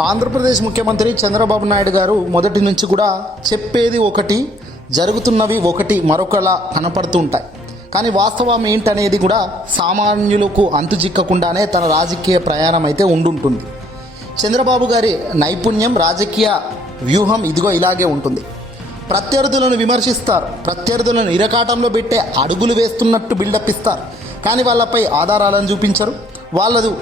ఆంధ్రప్రదేశ్ ముఖ్యమంత్రి చంద్రబాబు నాయుడు గారు మొదటి నుంచి కూడా చెప్పేది ఒకటి జరుగుతున్నవి ఒకటి మరొకలా కనపడుతుంటాయి కానీ వాస్తవం ఏంటనేది కూడా సామాన్యులకు అంతు చిక్కకుండానే తన రాజకీయ ప్రయాణం అయితే ఉండుంటుంది. చంద్రబాబు గారి నైపుణ్యం రాజకీయ వ్యూహం ఇదిగో ఇలాగే ఉంటుంది. ప్రత్యర్థులను విమర్శిస్తారు. ప్రత్యర్థులను ఇరకాటంలో పెట్టే అడుగులు వేస్తున్నట్టు బిల్డప్ ఇస్తారు. కానీ వాళ్ళపై ఆధారాలను చూపించరు. వాళ్ళదు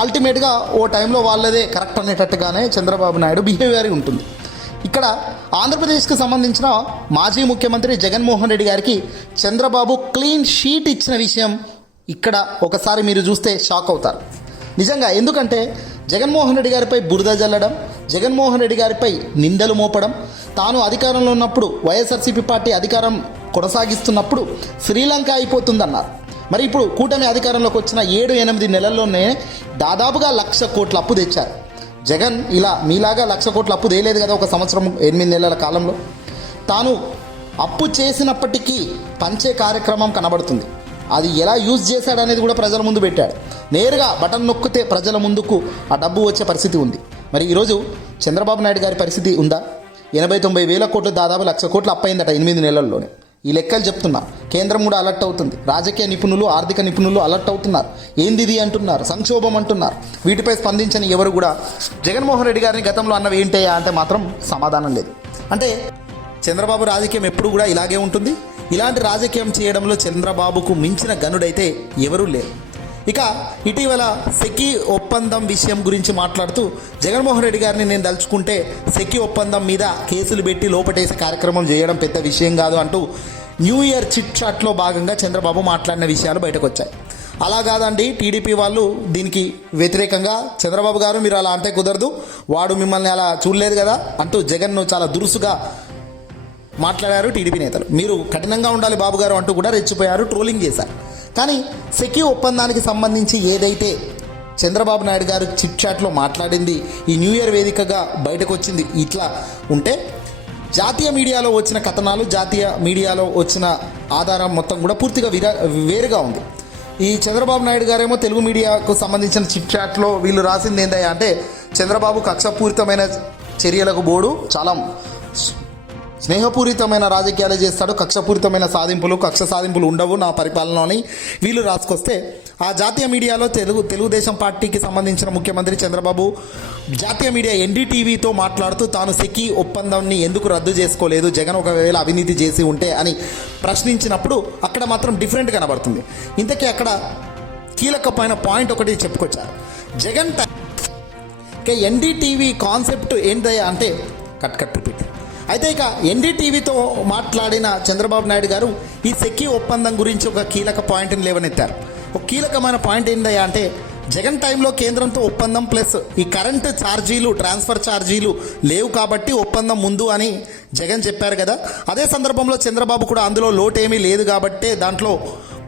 అల్టిమేట్గా ఓ టైంలో వాళ్ళదే కరెక్ట్ అనేటట్టుగానే చంద్రబాబు నాయుడు బిహేవియర్ ఉంటుంది. ఇక్కడ ఆంధ్రప్రదేశ్కి సంబంధించిన మాజీ ముఖ్యమంత్రి జగన్మోహన్ రెడ్డి గారికి చంద్రబాబు క్లీన్ షీట్ ఇచ్చిన విషయం ఇక్కడ ఒకసారి మీరు చూస్తే షాక్ అవుతారు. నిజంగా ఎందుకంటే జగన్మోహన్ రెడ్డి గారిపై బురద జల్లడం జగన్మోహన్ రెడ్డి గారిపై నిందలు మోపడం తాను అధికారంలో ఉన్నప్పుడు వైఎస్ఆర్సీపీ పార్టీ అధికారం కొనసాగిస్తున్నప్పుడు శ్రీలంక అయిపోతుందన్నారు. మరి ఇప్పుడు కూటమి అధికారంలోకి వచ్చిన ఏడు ఎనిమిది నెలల్లోనే దాదాపుగా లక్ష కోట్ల అప్పు తెచ్చారు. జగన్ ఇలా మీలాగా లక్ష కోట్ల అప్పు తేలేదు కదా ఒక సంవత్సరం ఎనిమిది నెలల కాలంలో. తాను అప్పు చేసినప్పటికీ పంచే కార్యక్రమం కనబడుతుంది. అది ఎలా యూజ్ చేశాడనేది కూడా ప్రజల ముందు పెట్టాడు. నేరుగా బటన్ నొక్కితే ప్రజల ముందుకు ఆ డబ్బు వచ్చే పరిస్థితి ఉంది. మరి ఈరోజు చంద్రబాబు నాయుడు గారి పరిస్థితి ఉందా? ఎనభై తొంభై వేల కోట్లు దాదాపు లక్ష కోట్లు అప్పయిందట ఎనిమిది నెలల్లోనే. ఈ లెక్కలు చెప్తున్నా. కేంద్రం కూడా అలర్ట్ అవుతుంది. రాజకీయ నిపుణులు ఆర్థిక నిపుణులు అలర్ట్ అవుతున్నారు. ఏంది ఇది అంటున్నారు? సంక్షోభం అంటున్నారు. వీటిపై స్పందించని ఎవరు కూడా జగన్మోహన్ రెడ్డి గారిని గతంలో అన్నవి ఏంటయ్యా అంటే మాత్రం సమాధానం లేదు. అంటే చంద్రబాబు రాజకీయం ఎప్పుడు కూడా ఇలాగే ఉంటుంది. ఇలాంటి రాజకీయం చేయడంలో చంద్రబాబుకు మించిన గనుడైతే ఎవరూ లేరు. ఇక ఇటీవల సెకీ ఒప్పందం విషయం గురించి మాట్లాడుతూ జగన్మోహన్ రెడ్డి గారిని నేను దలుచుకుంటే సెకీ ఒప్పందం మీద కేసులు పెట్టి లోపటేసే కార్యక్రమం చేయడం పెద్ద విషయం కాదు అంటూ న్యూ ఇయర్ చిట్ చాట్లో భాగంగా చంద్రబాబు మాట్లాడిన విషయాలు బయటకు వచ్చాయి అలా కాదండి టీడీపీ వాళ్ళు దీనికి వ్యతిరేకంగా చంద్రబాబు గారు మీరు అలా అంటే కుదరదు వాడు మిమ్మల్ని అలా చూడలేదు కదా అంటూ జగన్ను చాలా దురుసుగా మాట్లాడారు టీడీపీ నేతలు. మీరు కఠినంగా ఉండాలి బాబు గారు అంటూ కూడా రెచ్చిపోయారు ట్రోలింగ్ చేశారు. కానీ సెక్యూ ఒప్పందానికి సంబంధించి ఏదైతే చంద్రబాబు నాయుడు గారు చిట్ చాట్లో మాట్లాడింది ఈ న్యూ ఇయర్ వేదికగా బయటకు వచ్చింది ఇట్లా ఉంటే జాతీయ మీడియాలో వచ్చిన కథనాలు జాతీయ మీడియాలో వచ్చిన ఆధారం మొత్తం కూడా పూర్తిగా విరా వేరుగా ఉంది. ఈ చంద్రబాబు నాయుడు గారేమో తెలుగు మీడియాకు సంబంధించిన చిట్ చాట్లో వీళ్ళు రాసింది ఏంటంటే అంటే చంద్రబాబు కక్షపూరితమైన చర్యలకు బోడు చాలా స్నేహపూరితమైన రాజకీయాలు చేస్తాడు కక్షపూరితమైన సాధింపులు కక్ష సాధింపులు ఉండవు నా పరిపాలనలోని. వీళ్ళు రాసుకొస్తే ఆ జాతీయ మీడియాలో తెలుగు తెలుగుదేశం పార్టీకి సంబంధించిన ముఖ్యమంత్రి చంద్రబాబు జాతీయ మీడియా ఎన్డీటీవీతో మాట్లాడుతూ తాను సెకీ ఒప్పందాన్ని ఎందుకు రద్దు చేసుకోలేదు జగన్ ఒకవేళ అవినీతి చేసి ఉంటే అని ప్రశ్నించినప్పుడు అక్కడ మాత్రం డిఫరెంట్ కనబడుతుంది. ఇంతకీ అక్కడ కీలకమైన పాయింట్ ఒకటి చెప్పుకొచ్చారు. జగన్ ఎన్డీటీవీ కాన్సెప్ట్ ఏంటయ్యా అంటే కట్ కట్ రిపీట్ అయితే ఇక ఎన్డీటీవీతో మాట్లాడిన చంద్రబాబు నాయుడు గారు ఈ సెక్కి ఒప్పందం గురించి ఒక కీలక పాయింట్ని లేవనెత్తారు. ఒక కీలకమైన పాయింట్ ఏంటయ్యా అంటే జగన్ టైంలో కేంద్రంతో ఒప్పందం ప్లస్ ఈ కరెంటు ఛార్జీలు ట్రాన్స్ఫర్ ఛార్జీలు లేవు కాబట్టి ఒప్పందం ముందు అని జగన్ చెప్పారు కదా. అదే సందర్భంలో చంద్రబాబు కూడా అందులో లోటు ఏమీ లేదు కాబట్టే దాంట్లో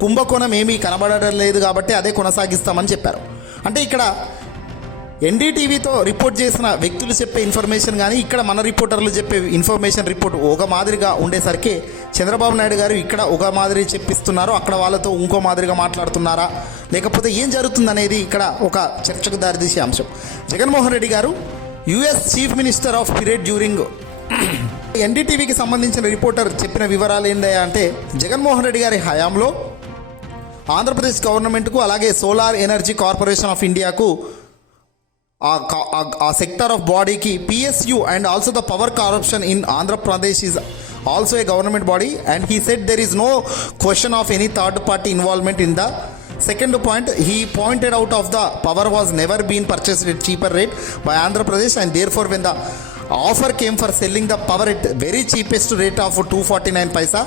కుంభకోణం ఏమీ కనబడడం లేదు కాబట్టి అదే కొనసాగిస్తామని చెప్పారు. అంటే ఇక్కడ ఎన్డీటీవీతో రిపోర్ట్ చేసిన వ్యక్తులు చెప్పే ఇన్ఫర్మేషన్ కానీ ఇక్కడ మన రిపోర్టర్లు చెప్పే ఇన్ఫర్మేషన్ రిపోర్ట్ ఒక మాదిరిగా ఉండేసరికి చంద్రబాబు నాయుడు గారు ఇక్కడ ఒక మాదిరి చెప్పిస్తున్నారు. అక్కడ వాళ్ళతో ఇంకో మాదిరిగా మాట్లాడుతున్నారా? లేకపోతే ఏం జరుగుతుందనేది ఇక్కడ ఒక చర్చకు దారితీసే అంశం. Jaganmohan Reddy garu as chief minister of period during ఎన్డీటీవీకి సంబంధించిన రిపోర్టర్ చెప్పిన వివరాలు ఏంటంటే అంటే జగన్మోహన్ రెడ్డి గారి హయాంలో ఆంధ్రప్రదేశ్ గవర్నమెంట్కు అలాగే సోలార్ ఎనర్జీ కార్పొరేషన్ ఆఫ్ ఇండియాకు ఆ సెక్టర్ ఆఫ్ బాడీకి PSU and also the power corporation in Andhra Pradesh is also a government body and he said there is no question of any third party involvement in the second point he pointed out of the power was never been purchased at cheaper rate by Andhra Pradesh and therefore when the offer came for selling the power at very cheapest rate of two forty nine paisa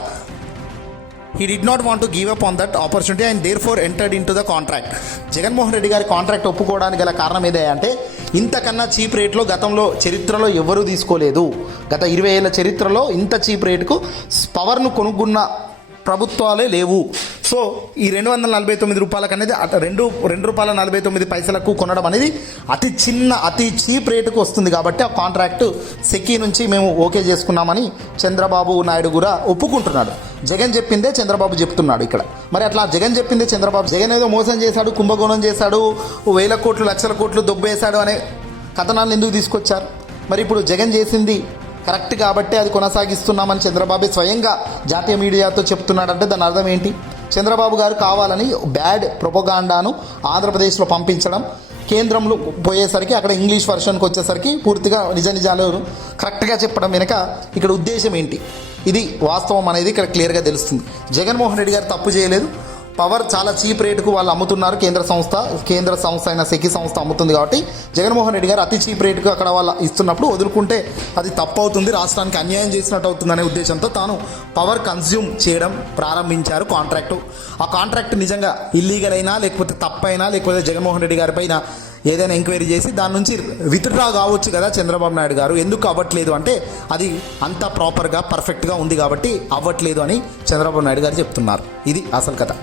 he did not want to give up on that opportunity and therefore entered into the contract Jaganmohan Reddy గారి contract ఒప్పుకోవడానికి గల కారణం ఏదే అంటే ఇంతకన్నా cheap రేట్లో గతంలో చరిత్రలో ఎవ్వరూ తీసుకోలేదు. గత ఇరవై ఏళ్ళ చరిత్రలో ఇంత చీప్ రేటుకు పవర్ను కొనుక్కున్న ప్రభుత్వాలే లేవు. సో ఈ రెండు వందల నలభై తొమ్మిది రూపాయలకు అనేది రెండు రెండు రూపాయల నలభై తొమ్మిది పైసలకు కొనడం అనేది అతి చిన్న అతి చీప్ రేటుకు వస్తుంది కాబట్టి ఆ కాంట్రాక్ట్ సెకీ నుంచి మేము ఓకే చేసుకున్నామని చంద్రబాబు నాయుడు కూడా ఒప్పుకుంటున్నాడు. జగన్ చెప్పిందే చంద్రబాబు చెప్తున్నాడు ఇక్కడ. మరి అట్లా జగన్ చెప్పిందే చంద్రబాబు జగన్ ఏదో మోసం చేశాడు కుంభకోణం చేశాడు వేల కోట్లు లక్షల కోట్లు దొబ్బేశాడు అనే కథనాలను ఎందుకు తీసుకొచ్చారు? మరి ఇప్పుడు జగన్ చేసింది కరెక్ట్ కాబట్టి అది కొనసాగిస్తున్నామని చంద్రబాబు స్వయంగా జాతీయ మీడియాతో చెప్తున్నాడంటే దాని అర్థం ఏంటి? చంద్రబాబు గారు కావాలని బ్యాడ్ ప్రొపగాండాను ఆంధ్రప్రదేశ్లో పంపించడం కేంద్రంలో పోయేసరికి అక్కడ ఇంగ్లీష్ వర్షన్కి వచ్చేసరికి పూర్తిగా నిజ నిజాలు కరెక్ట్గా చెప్పడం వెనుక ఇక్కడ ఉద్దేశం ఏంటి? ఇది వాస్తవం అనేది ఇక్కడ క్లియర్గా తెలుస్తుంది. జగన్మోహన్ రెడ్డి గారు తప్పు చేయలేదు. పవర్ చాలా చీప్ రేటుకు వాళ్ళు అమ్ముతున్నారు. కేంద్ర సంస్థ కేంద్ర సంస్థ అయిన సెకి సంస్థ అమ్ముతుంది కాబట్టి జగన్మోహన్ రెడ్డి గారు అతి చీప్ రేటుకు అక్కడ వాళ్ళు ఇస్తున్నప్పుడు వదులుకుంటే అది తప్పు అవుతుంది రాష్ట్రానికి అన్యాయం చేసినట్టు అవుతుందనే ఉద్దేశంతో తాను పవర్ కన్స్యూమ్ చేయడం ప్రారంభించారు కాంట్రాక్టు. ఆ కాంట్రాక్ట్ నిజంగా ఇల్లీగల్ అయినా లేకపోతే తప్పైనా లేకపోతే జగన్మోహన్ రెడ్డి గారిపైన ఏదైనా ఎంక్వైరీ చేసి దాని నుంచి విత్డ్రా కావచ్చు కదా చంద్రబాబు నాయుడు గారు. ఎందుకు అవ్వట్లేదు అంటే అది అంత ప్రాపర్గా పర్ఫెక్ట్గా ఉంది కాబట్టి అవ్వట్లేదు అని చంద్రబాబు నాయుడు గారు చెప్తున్నారు. ఇది అసలు కథ.